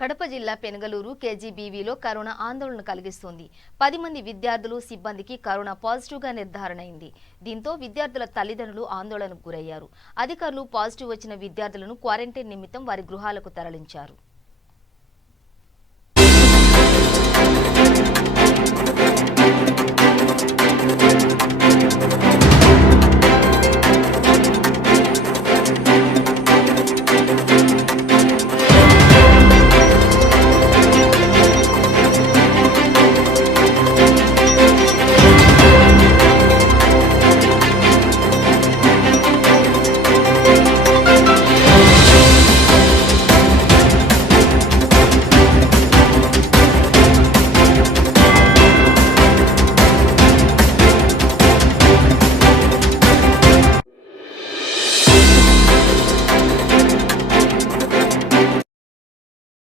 కడప జిల్లా పెనగలూరు కేజీబీవీలో కరోనా ఆందోళన కలిగిస్తోంది. 10 మంది విద్యార్థులు సిబ్బందికి కరోనా పాజిటివ్గా నిర్ధారణ అయింది. దీంతో విద్యార్థుల తల్లిదండ్రులు ఆందోళనకు గురయ్యారు. అధికారులు పాజిటివ్ వచ్చిన విద్యార్థులను క్వారంటైన్ నిమిత్తం వారి గృహాలకు తరలించారు.